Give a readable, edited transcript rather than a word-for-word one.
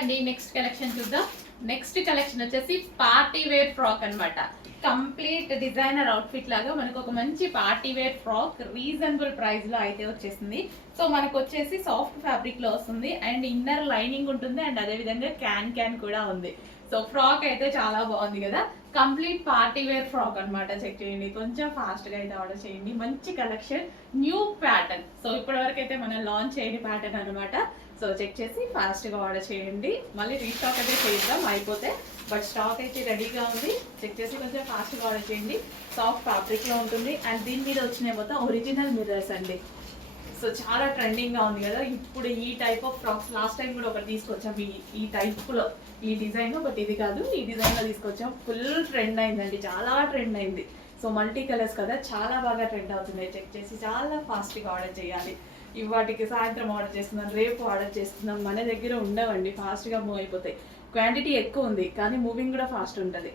అండి, next collection చూద్దాం. Next collection వచ్చేసి పార్టీ వేర్ ఫ్రాక్ అన్నమాట. కంప్లీట్ డిజైనర్ అవుట్ఫిట్ లాగా మనకు ఒక మంచి party wear frock reasonable price లో అయితే వచ్చేసింది. సో మనకు వచ్చేసి సాఫ్ట్ ఫ్యాబ్రిక్ లో వస్తుంది అండ్ ఇన్నర్ లైనింగ్ ఉంటుంది అండ్ అదే విధంగా క్యాన్ కూడా ఉంది. సో ఫ్రాక్ అయితే చాలా బాగుంది కదా. కంప్లీట్ పార్టీ వేర్ ఫ్రాక్ అన్నమాట. చెక్ చేయండి, కొంచెం ఫాస్ట్ గా అయితే ఆర్డర్ చేయండి. మంచి కలెక్షన్, న్యూ ప్యాటర్న్. సో ఇప్పటి వరకు అయితే మనం లాంచ్ చేయని ప్యాటర్న్ అనమాట. సో చెక్ చేసి ఫాస్ట్ గా ఆర్డర్ చేయండి. మళ్ళీ రీస్టాక్ అయితే చేద్దాం అయిపోతే, బట్ స్టాక్ అయితే రెడీగా ఉంది. చెక్ చేసి కొంచెం ఫాస్ట్ గా ఆర్డర్ చేయండి. సాఫ్ట్ ఫ్యాబ్రిక్ లో ఉంటుంది అండ్ దీని మీద వచ్చిన మొత్తం ఒరిజినల్ మిర్రర్స్ అండి. సో చాలా ట్రెండింగ్ గా ఉంది కదా ఇప్పుడు ఈ type of frocks. Last time కూడా ఒకటి తీసుకొచ్చాం ఈ టైప్ లో, ఈ డిజైన్, బట్ ఇది కాదు, ఈ డిజైన్ లో తీసుకొచ్చాం. ఫుల్ ట్రెండ్ అయిందండి, చాలా ట్రెండ్ అయింది. సో మల్టీ కలర్స్ కదా, చాలా బాగా ట్రెండ్ అవుతుంది. చెక్ చేసి చాలా ఫాస్ట్ గా ఆర్డర్ చేయాలి. ఇవాటికి సాయంత్రం ఆర్డర్ చేస్తున్నాం, రేపు ఆర్డర్ చేస్తున్నాం. మన దగ్గర ఉండవండి, ఫాస్ట్ గా మూవ్ అయిపోతాయి. క్వాంటిటీ ఎక్కువ ఉంది కానీ మూవింగ్ కూడా ఫాస్ట్ ఉంటుంది.